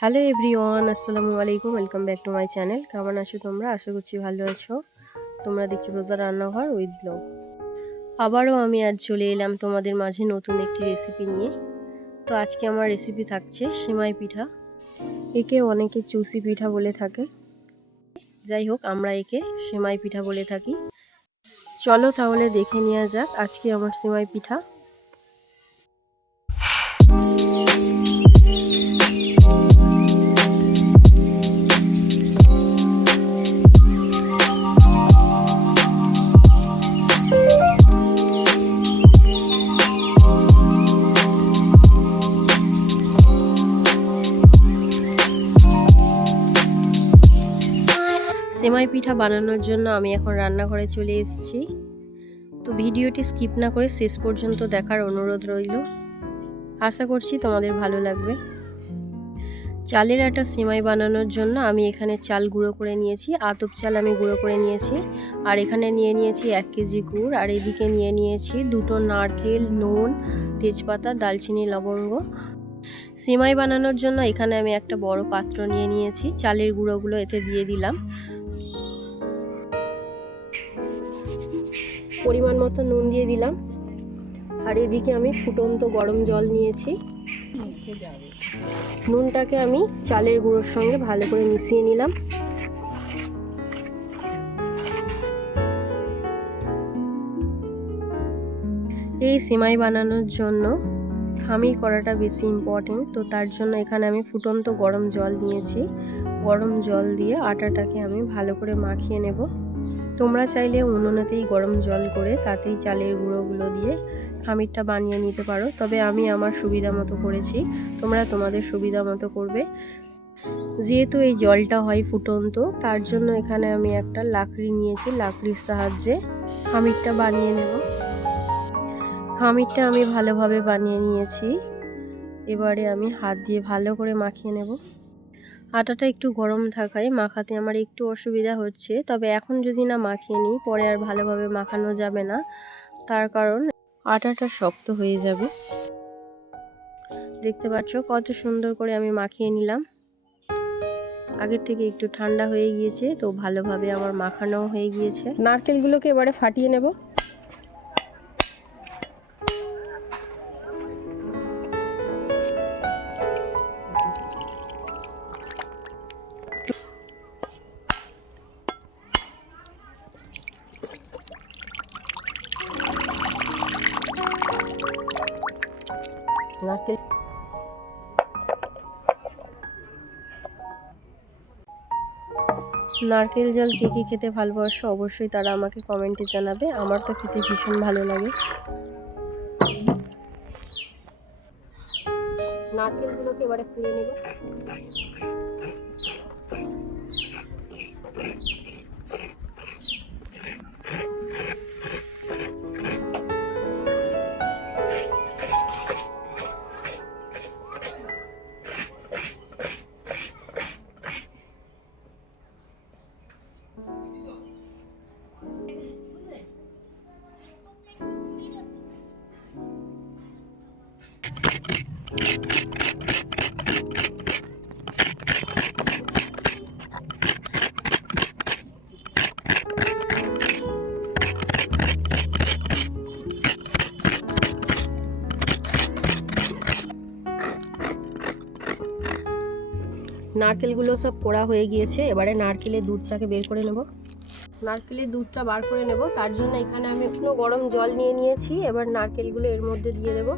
Hello everyone, আসসালামু আলাইকুম। Welcome back to my channel. কেমন আছো তোমরা? আশা করছি ভালো আছো। তোমরা দেখছো রোজা রান্নাঘর উইথ ব্লগ। আবারও আমি আজ চলে এলাম তোমাদের মাঝে নতুন একটি রেসিপি নিয়ে। তো আজকে আমার রেসিপি থাকছে সেমাই পিঠা। একে অনেকে চুষি পিঠা বলে থাকে, যাই হোক আমরা একে সেমাই পিঠা বলে থাকি। চলো তাহলে দেখে নেওয়া যাক আজকে আমার সেমাই পিঠা। সেমাই পিঠা বানানোর জন্য আমি এখন রান্নাঘরে চলে এসেছি। তো ভিডিওটি স্কিপ না করে শেষ পর্যন্ত দেখার অনুরোধ রইল। আশা করছি তোমাদের ভালো লাগবে। চালের আটা সেমাই বানানোর জন্য আমি এখানে চাল গুঁড়ো করে নিয়েছি, আতপ চাল আমি গুঁড়ো করে নিয়েছি। আর এখানে নিয়ে নিয়েছি 1 কেজি গুড়, আর এদিকে নিয়ে নিয়েছি 2টো নারকেল, নুন, তেজপাতা, দালচিনি, লবঙ্গ। সেমাই বানানোর জন্য এখানে আমি একটা বড় পাত্র নিয়ে নিয়েছি। চালের গুঁড়োগুলো এতে দিয়ে দিলাম। পরিমাণ মতো নুন দিয়ে দিলাম। আর এদিকে আমি ফুটন্ত গরম জল নিয়েছি। নুনটাকে আমি চালের গুঁড়োর সঙ্গে ভালো করে মিশিয়ে নিলাম। এই সেমাই বানানোর জন্য খামির করাটা বেশি ইম্পর্টেন্ট। তো তার জন্য এখানে আমি ফুটন্ত গরম জল নিয়েছি। গরম জল দিয়ে আটাটাকে আমি ভালো করে মাখিয়ে নেব। তোমরা চাইলে উনুনেতেই গরম জল করে তাতেই চালের গুঁড়োগুলো দিয়ে খামিরটা বানিয়ে নিতে পারো, তবে আমি আমার সুবিধা মতো করেছি। তোমরা তোমাদের সুবিধা মতো করবে। যেহেতু এই জলটা হয় ফুটন্ত, তার জন্য এখানে আমি একটা লাকড়ি নিয়েছি। লাকড়ির সাহায্যে খামিরটা বানিয়ে নেব। খামিরটা আমি ভালোভাবে বানিয়ে নিয়েছি। এবারে আমি হাত দিয়ে ভালো করে মাখিয়ে নেব। আটাটা একটু গরম থাকায় মাখাতে আমার একটু অসুবিধা হচ্ছে, তবে এখন যদি না মাখিয়ে নিই পরে আর ভালোভাবে মাখানো যাবে না, তার কারণ আটাটা শক্ত হয়ে যাবে। দেখতে পাচ্ছ কত সুন্দর করে আমি মাখিয়ে নিলাম। আগের থেকে একটু ঠান্ডা হয়ে গিয়েছে, তো ভালোভাবে আমার মাখানো হয়ে গিয়েছে। নারকেলগুলোকে এবারে ফাটিয়ে নেব। নারকেল জল কে কে খেতে ভালোবাসো অবশ্যই তারা আমাকে কমেন্টে জানাবে। আমার তো খেতে ভীষণ ভালো লাগে। নারকেলগুলোকে এবারে কুড়িয়ে নেব। নারকেলগুলো সব পোড়া হয়ে গিয়েছে। এবারে নারকেলের দুধটাকে বের করে নেব। নারকেলের দুধটা বার করে নেব, তার জন্য এখানে আমি একটু গরম জল নিয়ে নিয়েছি। এবার নারকেলগুলো এর মধ্যে দিয়ে দেব।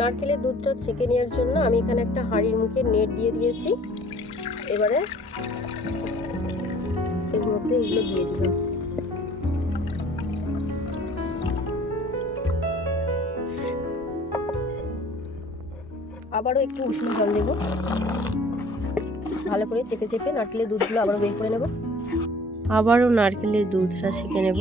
নারকেলের দুধটা ছেঁকে নেওয়ার জন্য আমি এখানে একটা হাঁড়ির মুখে নেট দিয়ে দিয়েছি। এবারে এর মধ্যে এগুলো দিয়ে দিলাম। আবারও একটু উষ্ণ জল দেব। ভালো করে চেপে চেপে নারকেলের দুধগুলো আবারও বের করে নেব। আবারও নারকেলের দুধটা ছেঁকে নেব।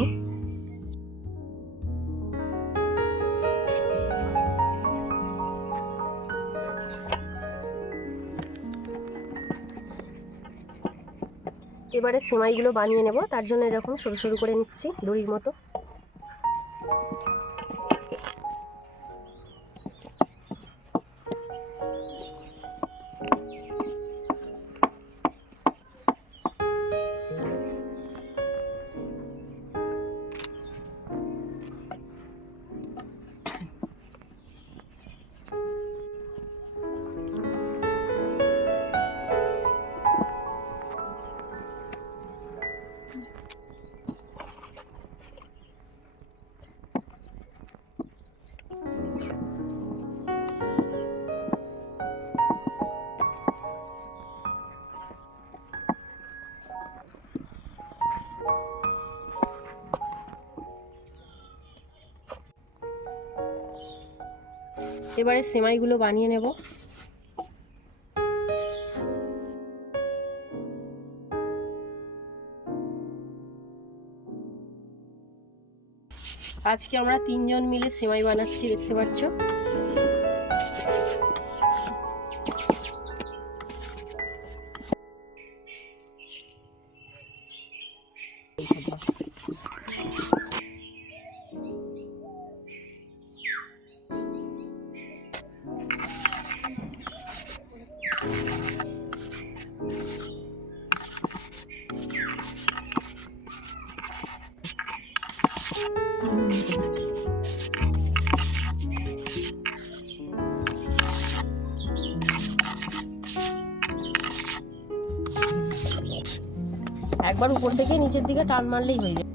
এবারে সেমাইগুলো বানিয়ে নেব, তার জন্য এরকম সরু সরু করে নিচ্ছি দড়ির মতো। এবারে সেমাইগুলো বানিয়ে নেব। আজকে আমরা 3 জন মিলে সেমাই বানাচ্ছি, দেখতে পাচ্ছ। একবার উপর থেকে নিচের দিকে টান মারলেই হয়ে যায়।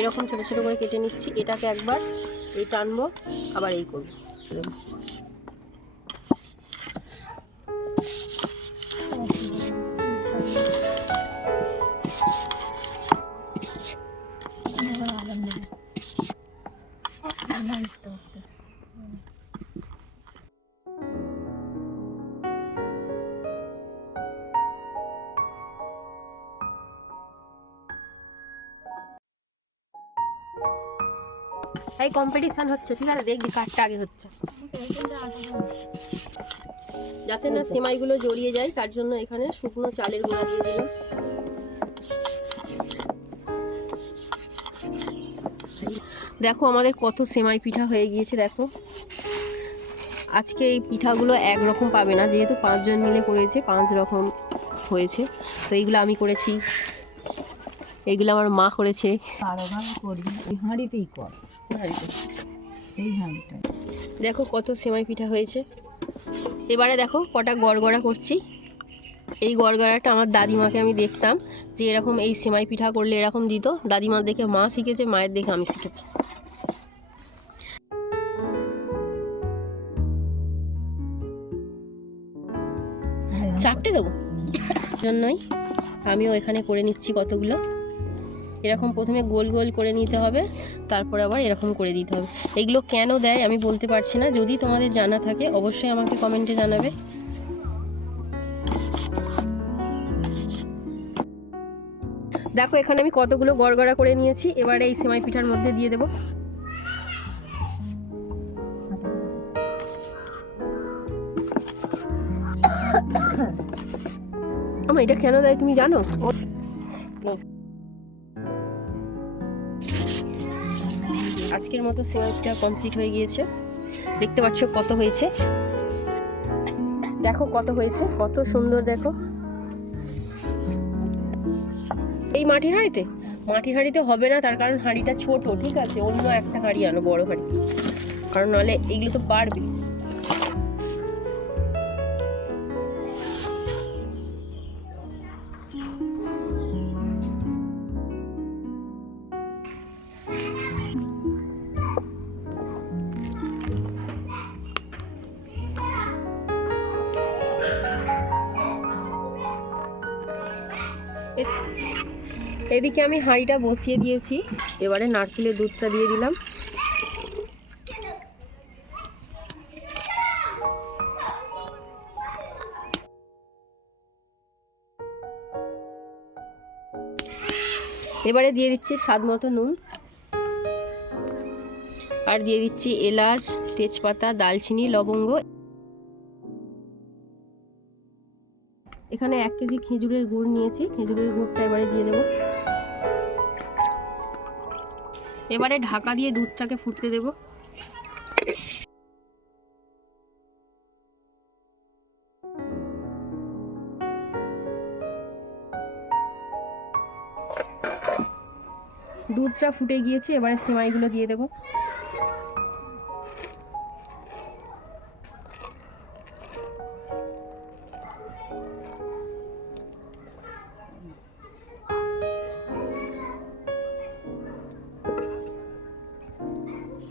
এরকম ছোট ছোট করে কেটে নিচ্ছি। এটাকে একবার এই টানবো, আবার এই করবো। এই কম্পিটিশন হচ্ছে, ঠিক আছে, দেখবি কারটা আগে হচ্ছে। যাতে না সেমাইগুলো জড়িয়ে যায়, তার জন্য এখানে শুকনো চালের গুঁড়া দিয়ে দিলাম। দেখো আমাদের কত সেমাই পিঠা হয়ে গিয়েছে। দেখো আজকে এই পিঠাগুলো একরকম পাবে না, যেহেতু 5 জন মিলে করেছে, 5 রকম হয়েছে। তো এইগুলো আমি করেছি, এইগুলো আমার মা করেছে। দেখো কত সেমাই পিঠা হয়েছে। এবারে দেখো কটা গড়গড়া করছি। এই গড়গড়াটা আমার দাদিমাকে আমি দেখতাম যে এরকম এই সেমাই পিঠা করলে এরকম দিত। দাদিমার দেখে মা শিখেছে, মায়ের দেখে আমি শিখেছি। চারটে দেবো। জন্যই আমিও এখানে করে নিচ্ছি কতগুলো। এরকম প্রথমে গোল গোল করে নিতে হবে, তারপর আবার এরকম করে দিতে হবে। এগুলো কেন দেয় আমি বলতে পারছি না, যদি তোমাদের জানা থাকে অবশ্যই আমাকে কমেন্টে জানাবে। দেখো এখানে আমি কতগুলো গড়গড়া করে নিয়েছি, এবারে এই সেমাই পিঠার মধ্যে দিয়ে দেবো। আমার এটা কেন দেয় তুমি জানো? আজকের মতো সেমাই পিঠা কমপ্লিট হয়ে গিয়েছে। দেখতে পাচ্ছ কত হয়েছে, দেখো কত হয়েছে, কত সুন্দর দেখো। এই মাটির হাঁড়িতে হবে না, তার কারণ হাঁড়িটা ছোট, ঠিক আছে, অন্য একটা হাঁড়ি আনো, বড় হাঁড়ি, কারণ নাহলে এইগুলো তো পারবে। এদিকে আমি হাঁড়িটা বসিয়ে দিয়েছি, এবারে নারকেলের দুধটা দিয়ে দিলাম। এবারে দিয়ে দিচ্ছি স্বাদ মতো নুন, আর দিয়ে দিচ্ছি এলাচ, তেজপাতা, দালচিনি, লবঙ্গ। এখানে 1 কেজি খেজুরের গুড় নিয়েছি, খেজুরের গুড়টা এবারে দিয়ে দেব। এবারে ঢাকা দিয়ে দুধটাকে ফুটতে দেব। দুধটা ফুটে গিয়েছে, এবারে সেমাইগুলো দিয়ে দেব।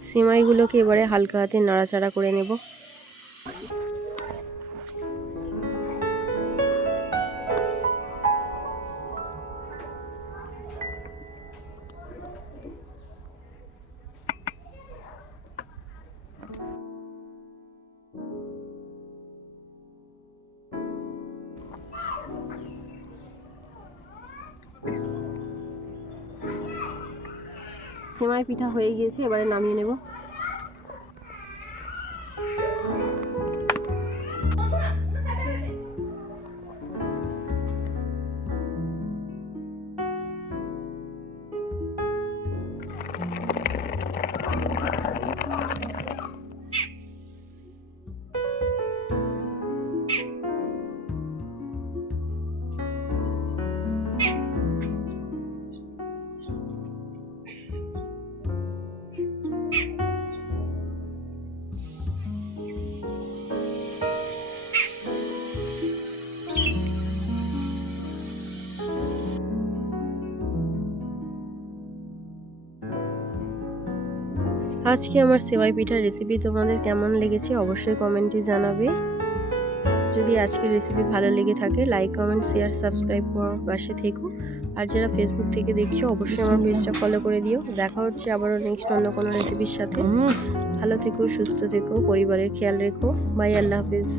সেমাইগুলোকে এবারে হালকা হাতে নাড়াচাড়া করে নেব। সেমাই পিঠা হয়ে গিয়েছে, এবারে নামিয়ে নেব। আজকে আমার সেমাই পিঠার রেসিপি তোমাদের কেমন লেগেছে অবশ্যই কমেন্টে জানাবে। যদি আজকের রেসিপি ভালো লেগে থাকে লাইক, কমেন্ট, শেয়ার, সাবস্ক্রাইব করে পাশে থেকো। আর যারা ফেসবুক থেকে দেখছো অবশ্যই আমার পেজটা ফলো করে দিও। দেখা হচ্ছে আবারও নেক্সট অন্য কোনো রেসিপির সাথে। ভালো থেকো, সুস্থ থেকো, পরিবারের খেয়াল রেখো। বাই, আল্লাহ হাফিজ।